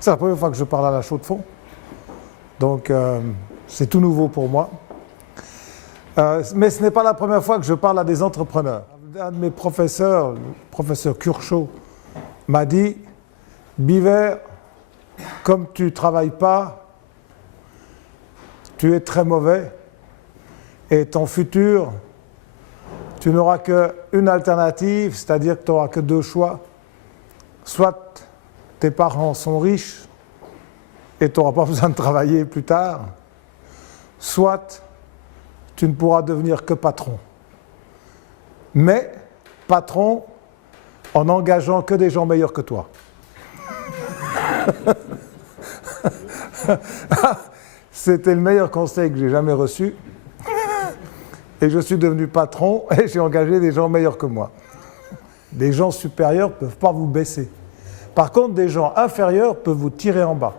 C'est la première fois que je parle à la Chaux-de-Fonds. Donc, c'est tout nouveau pour moi. Mais ce n'est pas la première fois que je parle à des entrepreneurs. Un de mes professeurs, le professeur Curchot, m'a dit « Biver, comme tu ne travailles pas, tu es très mauvais et ton futur, tu n'auras qu'une alternative, c'est-à-dire que tu n'auras que deux choix. Soit tes parents sont riches et tu n'auras pas besoin de travailler plus tard, soit tu ne pourras devenir que patron. Mais patron en engageant que des gens meilleurs que toi. » C'était le meilleur conseil que j'ai jamais reçu. Et je suis devenu patron et j'ai engagé des gens meilleurs que moi. Des gens supérieurs ne peuvent pas vous baisser. Par contre, des gens inférieurs peuvent vous tirer en bas.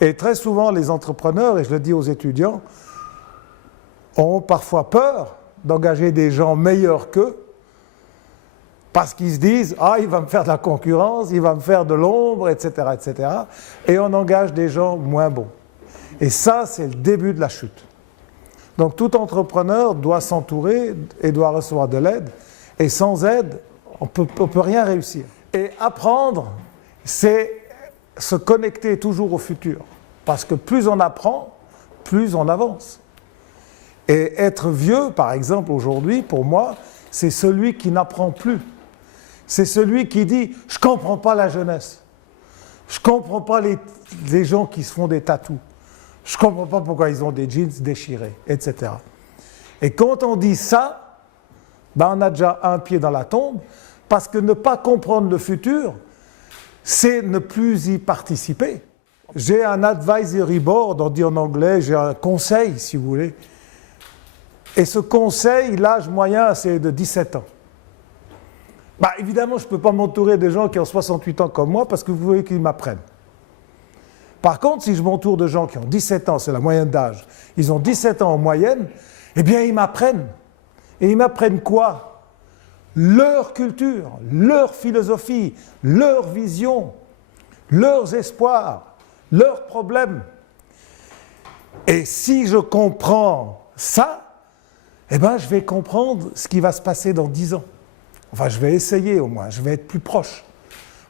Et très souvent, les entrepreneurs, et je le dis aux étudiants, ont parfois peur d'engager des gens meilleurs qu'eux parce qu'ils se disent « Ah, il va me faire de la concurrence, il va me faire de l'ombre, etc. etc. » Et on engage des gens moins bons. Et ça, c'est le début de la chute. Donc tout entrepreneur doit s'entourer et doit recevoir de l'aide. Et sans aide, on peut rien réussir. Et apprendre, c'est se connecter toujours au futur. Parce que plus on apprend, plus on avance. Et être vieux, par exemple, aujourd'hui, pour moi, c'est celui qui n'apprend plus. C'est celui qui dit « Je ne comprends pas la jeunesse. Je ne comprends pas les gens qui se font des tatous. Je ne comprends pas pourquoi ils ont des jeans déchirés, etc. » Et quand on dit ça, ben on a déjà un pied dans la tombe, parce que ne pas comprendre le futur, c'est ne plus y participer. J'ai un advisory board, on dit en anglais, j'ai un conseil, si vous voulez. Et ce conseil, l'âge moyen, c'est de 17 ans. Bah, évidemment, je ne peux pas m'entourer de gens qui ont 68 ans comme moi, parce que vous voyez qu'ils m'apprennent. Par contre, si je m'entoure de gens qui ont 17 ans, c'est la moyenne d'âge, ils ont 17 ans en moyenne, eh bien, ils m'apprennent. Et ils m'apprennent quoi? Leur culture, leur philosophie, leur vision, leurs espoirs, leurs problèmes. Et si je comprends ça, eh bien, je vais comprendre ce qui va se passer dans 10 ans. Enfin, je vais essayer au moins, je vais être plus proche.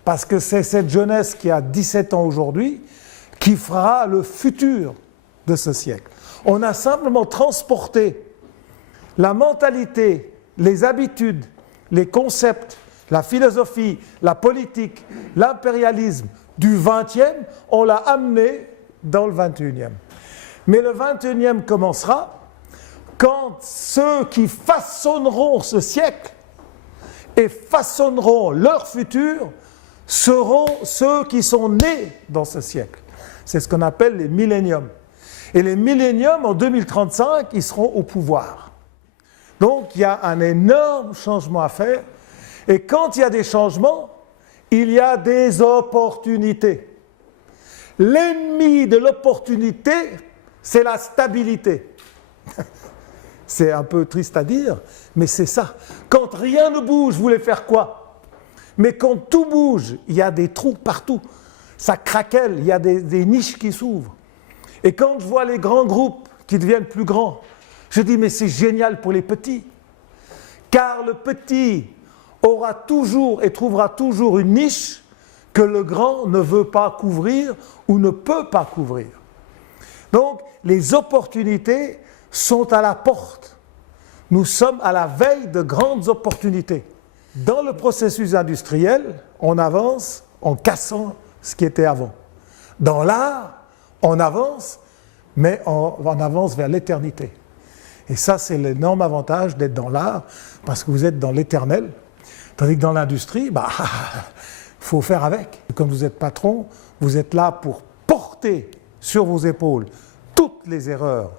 Parce que c'est cette jeunesse qui a 17 ans aujourd'hui qui fera le futur de ce siècle. On a simplement transporté la mentalité, les habitudes, les concepts, la philosophie, la politique, l'impérialisme du 20e, on l'a amené dans le 21e. Mais le 21e commencera quand ceux qui façonneront ce siècle et façonneront leur futur seront ceux qui sont nés dans ce siècle. C'est ce qu'on appelle les milléniums. Et les milléniums, en 2035, ils seront au pouvoir. Donc, il y a un énorme changement à faire. Et quand il y a des changements, il y a des opportunités. L'ennemi de l'opportunité, c'est la stabilité. C'est un peu triste à dire, mais c'est ça. Quand rien ne bouge, vous voulez faire quoi? Mais quand tout bouge, il y a des trous partout. Ça craquelle, il y a des niches qui s'ouvrent. Et quand je vois les grands groupes qui deviennent plus grands, je dis mais c'est génial pour les petits. Car le petit aura toujours et trouvera toujours une niche que le grand ne veut pas couvrir ou ne peut pas couvrir. Donc les opportunités sont à la porte. Nous sommes à la veille de grandes opportunités. Dans le processus industriel, on avance en cassant ce qui était avant. Dans l'art, on avance, mais on avance vers l'éternité. Et ça, c'est l'énorme avantage d'être dans l'art, parce que vous êtes dans l'éternel. Tandis que dans l'industrie, bah, faut faire avec. Comme vous êtes patron, vous êtes là pour porter sur vos épaules toutes les erreurs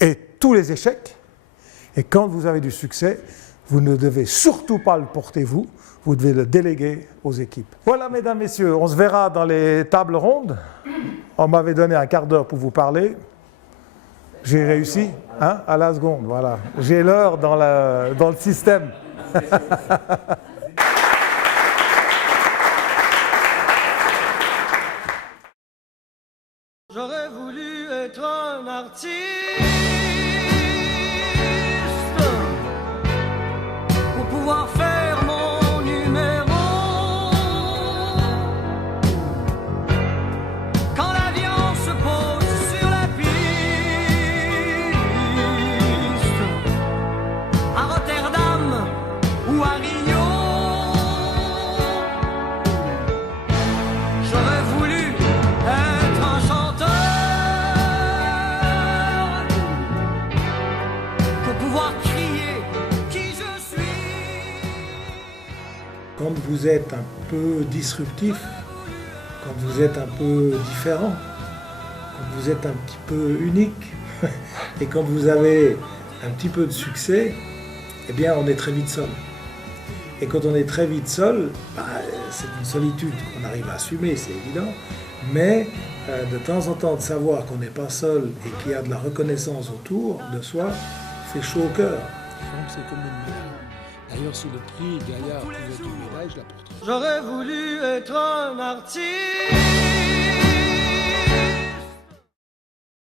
et tous les échecs. Et quand vous avez du succès, vous ne devez surtout pas le porter vous, vous devez le déléguer aux équipes. Voilà, mesdames, messieurs, on se verra dans les tables rondes. On m'avait donné un quart d'heure pour vous parler. J'ai réussi, hein, à la seconde, voilà. J'ai l'heure dans le système. crier qui je suis. Quand vous êtes un peu disruptif, quand vous êtes un peu différent, quand vous êtes un petit peu unique, et quand vous avez un petit peu de succès, eh bien on est très vite seul. Et quand on est très vite seul, c'est une solitude qu'on arrive à assumer, c'est évident, mais de temps en temps de savoir qu'on n'est pas seul et qu'il y a de la reconnaissance autour de soi, fait chaud au cœur. Donc c'est comme une médaille. D'ailleurs, si le prix Gaillard pouvait être une médaille, je la porterais. J'aurais voulu être un artiste.